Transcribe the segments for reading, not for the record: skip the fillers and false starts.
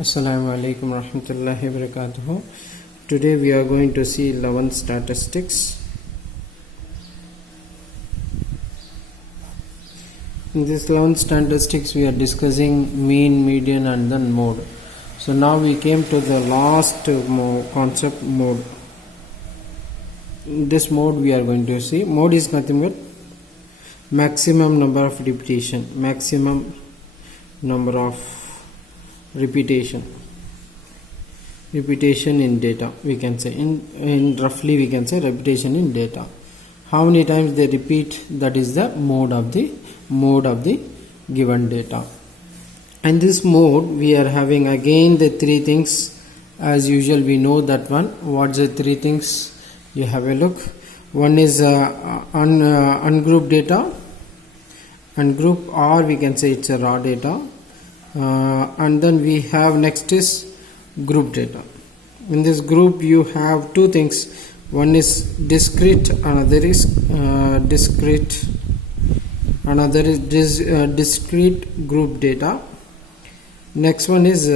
Assalamu alaikum warahmatullahi wabarakatuh. Today we are going to see 11th statistics. In this 11th statistics we are discussing mean, median and then mode. So now we came to the last concept, mode. In this mode we are going to see, mode is nothing but maximum number of repetition, maximum number of repetition in data, we can say in roughly we can say repetition in data. How many times they repeat, that is the mode of the given data. And this mode we are having again the three things. As usual we know that one. What's the three things? You have a look. One is ungrouped data, ungroup, or we can say it's a raw data. And then we have next is group data. In this group you have two things. One is discrete, another is discrete group data. Next one is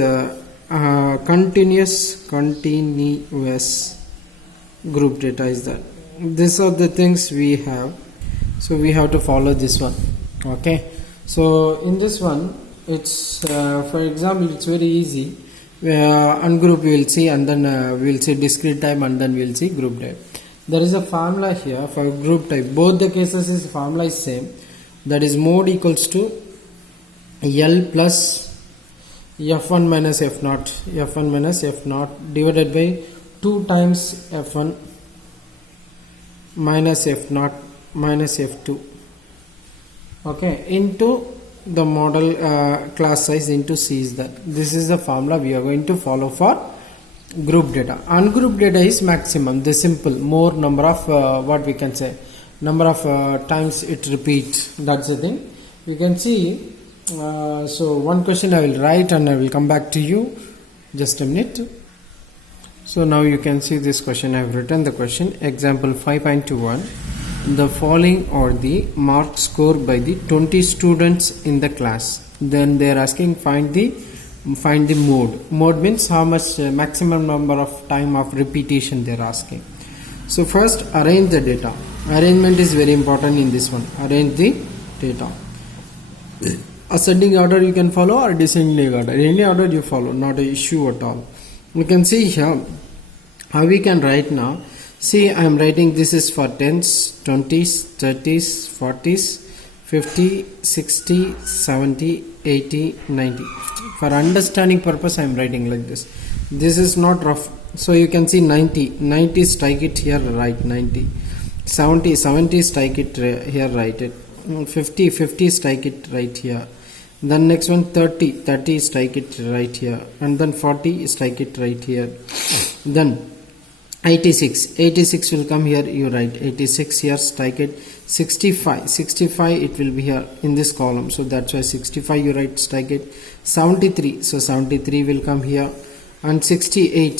continuous group data is that. These are the things we have, so we have to follow this one. Okay, so in this one it's for example it's very easy. Ungroup we will see, and then we will see discrete type, and then we will see group type. There is a formula here for group type. Both the cases is formula is same, that is mode equals to L plus F1 minus F0 divided by 2 times F1 minus F0 minus F2, okay, into the model class size into C is that. This is the formula we are going to follow for group data. Ungrouped data is maximum, the simple, more number of what we can say, number of times it repeats, that's the thing we can see. So one question I will write and I will come back to you, just a minute. So now you can see this question. I have written the question. Example 5.21. The following are the marks scored by the 20 students in the class. Then they are asking find the mode. Mode means how much maximum number of time of repetition they are asking. So first arrange the data. Arrangement is very important in this one. Arrange the data. Ascending order you can follow or descending order. Any order you follow, not an issue at all. You can see here how we can write now. See, I am writing this is for 10s, 20s, 30s, 40s, 50, 60, 70, 80, 90. For understanding purpose I am writing like this. This is not rough. So you can see 90 strike it here, write 90. 70 strike it here, write it. 50 strike it right here. Then next one 30 strike it right here. And then 40 strike it right here. Then 86 will come here, you write 86 here, strike it. 65 it will be here in this column, so that's why 65 you write, strike it. 73, so 73 will come here. And 68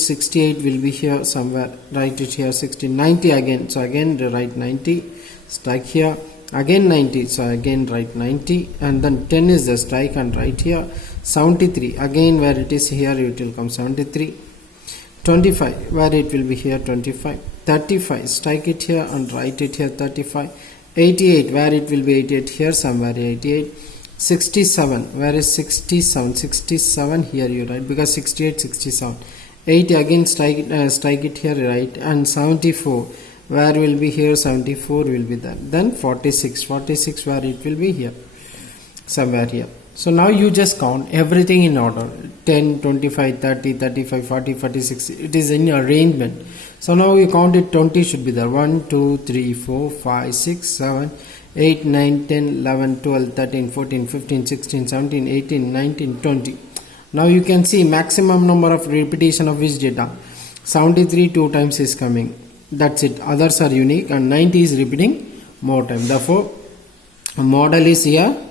will be here somewhere, write it here. 90 again, so again write 90, strike here. Again 90, so again write 90. And then 10 is the strike and write here. 73 again, where it is here it will come 73. 25 where it will be here 25. 35 strike it here and write it here 35. 88 where it will be 88 here somewhere 88. 67 where is 67 here you write, because 68 67. 80 again strike it here, right. And 74 where will be here, 74 will be there. Then 46 where it will be here somewhere here. So now you just count everything in order, 10, 25, 30, 35, 40, 46, it is in arrangement. So now you count it, 20 should be there, 1, 2, 3, 4, 5, 6, 7, 8, 9, 10, 11, 12, 13, 14, 15, 16, 17, 18, 19, 20. Now you can see maximum number of repetition of which data, 73 2 times is coming, that's it, others are unique, and 90 is repeating more time. Therefore model is here,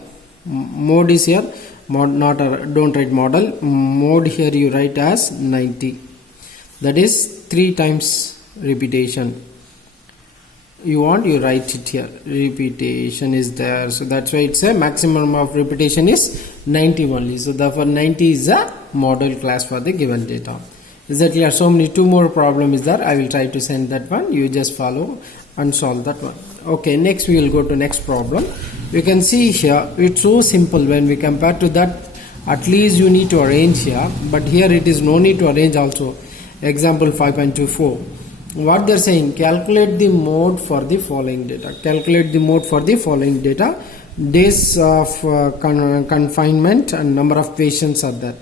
mode is here, don't write model, mode here you write as 90, that is 3 times repetition. you want, you write it here. Repetition is there, so that's why it's a maximum of repetition is 90 only. So therefore 90 is a model class for the given data. Is that clear? So many two more problem is there. I will try to send that one. You just follow and solve that one. Okay, next we will go to next problem. You can see here it's so simple when we compare to that. At least you need to arrange here, but here it is no need to arrange also. Example 5.24. What they're saying, calculate the mode for the following data. Calculate the mode for the following data. Days of confinement and number of patients are there.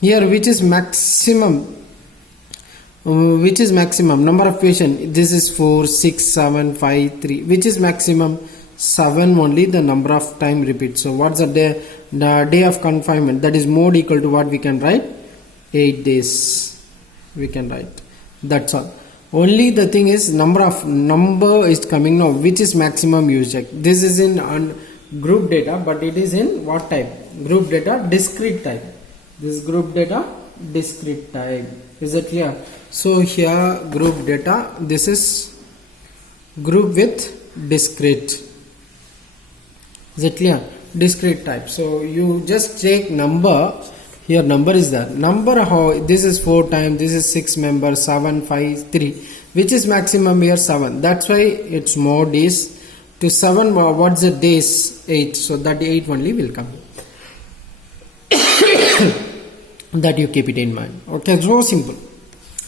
Here which is maximum? Which is maximum? Number of patients. This is 4, 6, 7, 5, 3. Which is maximum? 7 only, the number of time repeat. So what's the day? The day of confinement, that is mode equal to what we can write? 8 days we can write. That's all. Only the thing is number is coming now. Which is maximum you check. This is in group data, but it is in what type? Group data discrete type. This group data discrete type. Is it clear? So here group data, this is group with discrete. Is it clear? Discrete type. So you just take number. Here number is there. Number how this is 4 times, this is 6 members, 7, 5, 3. Which is maximum here? 7. That's why its mode is to 7. What's the days? 8. So that 8 only will come. That you keep it in mind. Okay, so simple.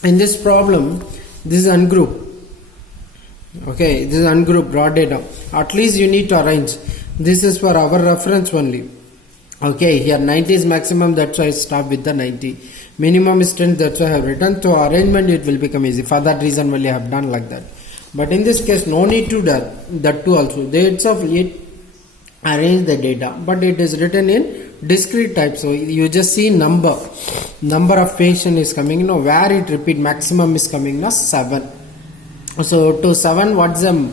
In this problem, this is ungroup. Okay, this is ungroup raw data. At least you need to arrange. This is for our reference only. Okay, here 90 is maximum, that's why I stop with the 90. Minimum is 10, that's why I have written. So arrangement it will become easy. For that reason only I have done like that. But in this case, no need to that too also. They itself arrange the data, but it is written in discrete type. So you just see number of patient is coming. Now where it repeat maximum is coming now 7. So to 7, what's the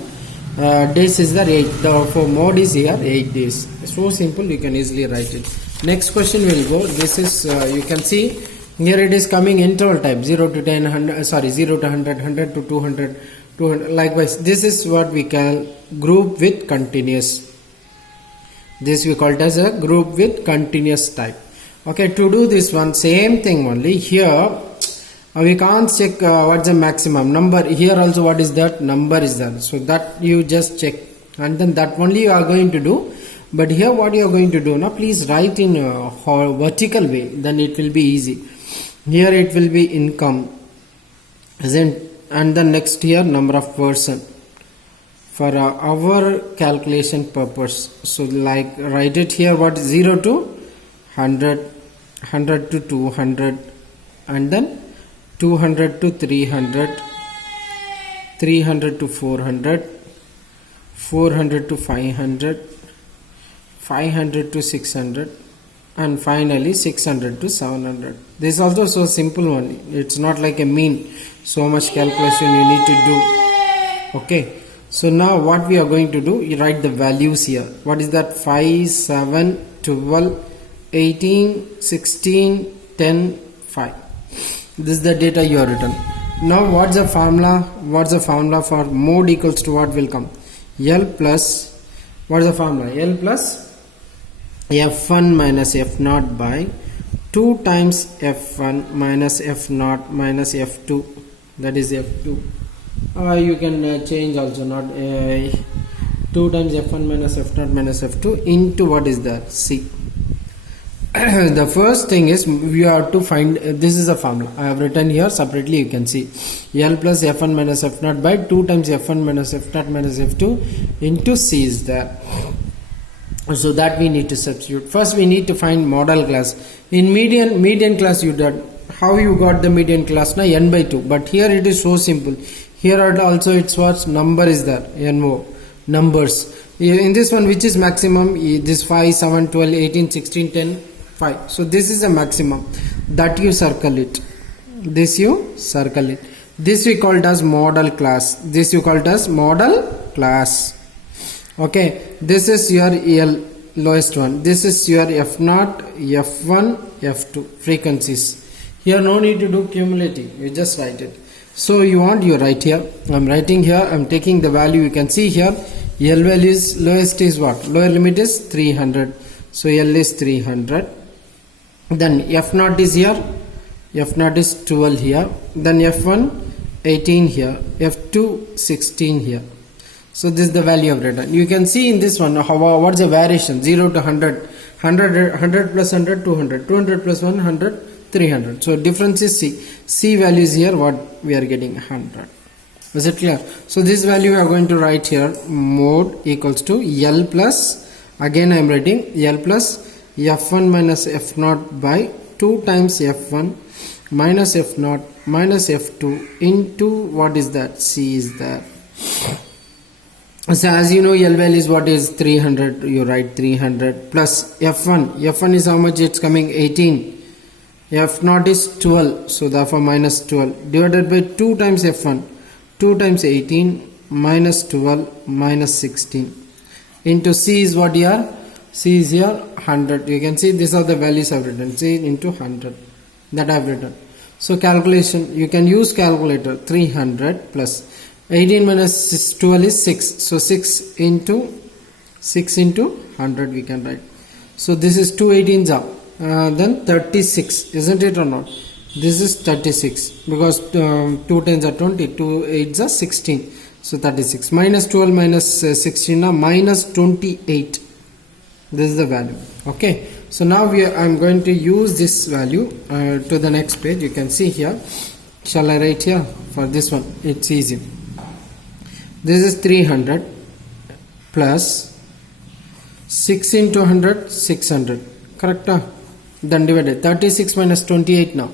days is there? 8. For mode is here 8 days. So simple, you can easily write it. Next question will go. This is you can see here it is coming interval type 0 to 10, 100, 0 to 100, 100 to 200, 200. Likewise, this is what we call group with continuous. This we call it as a group with continuous type. Okay, to do this one, same thing only. Here we can't check what's the maximum number. Here also what is that? Number is there. So that you just check, and then that only you are going to do. But here what you are going to do now, please write in a vertical way, then it will be easy. Here it will be income, isn't? And then next here number of person for our calculation purpose. So like write it here, what 0 to 100, 100 to 200, and then 200 to 300, 300 to 400, 400 to 500, 500 to 600, and finally 600 to 700. This is also so simple only. It's not like a mean. So much calculation you need to do. Okay. So now what we are going to do, you write the values here. What is that? 5, 7, 12, 18, 16, 10, 5. This is the data you have written. Now what's the formula? What's the formula for mode equals to what will come? L plus, what's the formula? L plus F1 minus F0 by 2 times F1 minus F0 minus F2. That is F2. You can change also, not 2 times F1 minus F0 minus F2 into what is that? C. The first thing is we have to find, this is a formula I have written here separately, you can see L plus F1 minus F0 by 2 times F1 minus F0 minus F2 into C is there. So that we need to substitute. First we need to find model class. In median class you did. How you got the median class? Now n by 2. But here it is so simple. Here also it's what number is there. NO. Numbers. In this one which is maximum? This 5, 7, 12, 18, 16, 10, 5. So this is a maximum. That you circle it. This you circle it. This we called as model class. This you called as model class. Okay, this is your L, lowest one. This is your F0, F1, F2 frequencies. Here no need to do cumulative, you just write it. So you want, you write here. I'm writing here, I'm taking the value. You can see here L value is lowest is what? Lower limit is 300. So L is 300. Then F0 is here. F0 is 12 here. Then F1 18 here. F2 16 here. So this is the value of return. You can see in this one what's the variation, 0 to 100. 100 plus 100, 200. 200 plus 100, 300. So difference is C. C value is here, what we are getting 100. Is it clear? So this value we are going to write here, mod equals to L plus, again I am writing L plus F1 minus F0 by 2 times F1 minus F0 minus F2 into what is that? C is that. So as you know, L value is what is 300, you write 300 plus F1. F1 is how much? It's coming 18. F0 is 12, so therefore minus 12 divided by 2 times F1. 2 times 18 minus 12 minus 16 into C is what here? C is here 100. You can see these are the values I've written. C into 100 that I've written. So calculation, you can use calculator. 300 plus 18 minus 12 is 6. So 6 into 100 we can write. So this is 2 18s are. Then 36, isn't it or not? This is 36 because 2 10s are 20, 2 8s are 16. So 36 minus 12 minus 16 are minus 28. This is the value. Okay. So now I'm going to use this value to the next page. You can see here. Shall I write here for this one? It's easy. This is 300 plus 6 into 100, 600. Correct? Then divided 36 minus 28 now.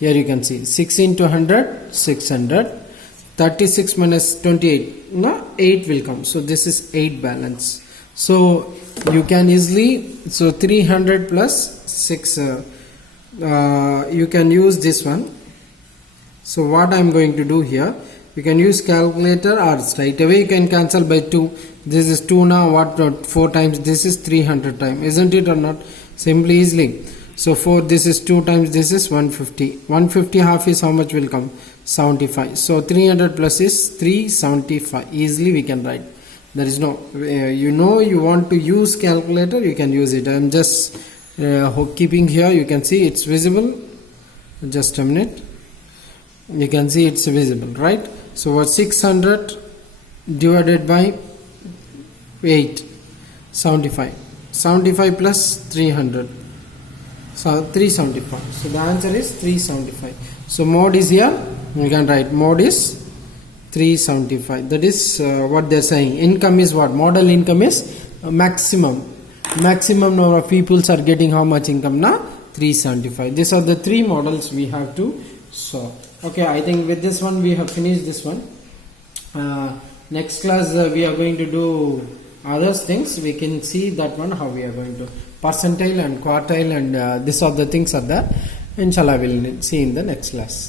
Here you can see 6 into 100, 600. 36 minus 28. Now 8 will come. So this is 8 balance. So you can easily, so 300 plus 6, you can use this one. So what I'm going to do here, you can use calculator or straight away you can cancel by 2. This is 2 now, what 4 times, this is 300 times, isn't it or not? Simply easily. So 4, this is 2 times, this is 150. 150 half is how much will come? 75. So 300 plus is 375. Easily we can write. There is no, you know, you want to use calculator, you can use it. I am just keeping here. You can see it's visible. Just a minute. You can see it's visible, right? So what, 600 divided by 8, 75. 75 plus 300. So 375. So the answer is 375. So mod is here. You can write mod is 375. That is what they're saying. Income is what? Model income is maximum. Maximum number of people are getting how much income now? 375. These are the 3 models we have to solve. Okay, I think with this one we have finished this one. Next class we are going to do other things. We can see that one, how we are going to percentile and quartile and these are the things are there. Inshallah, we'll see in the next class.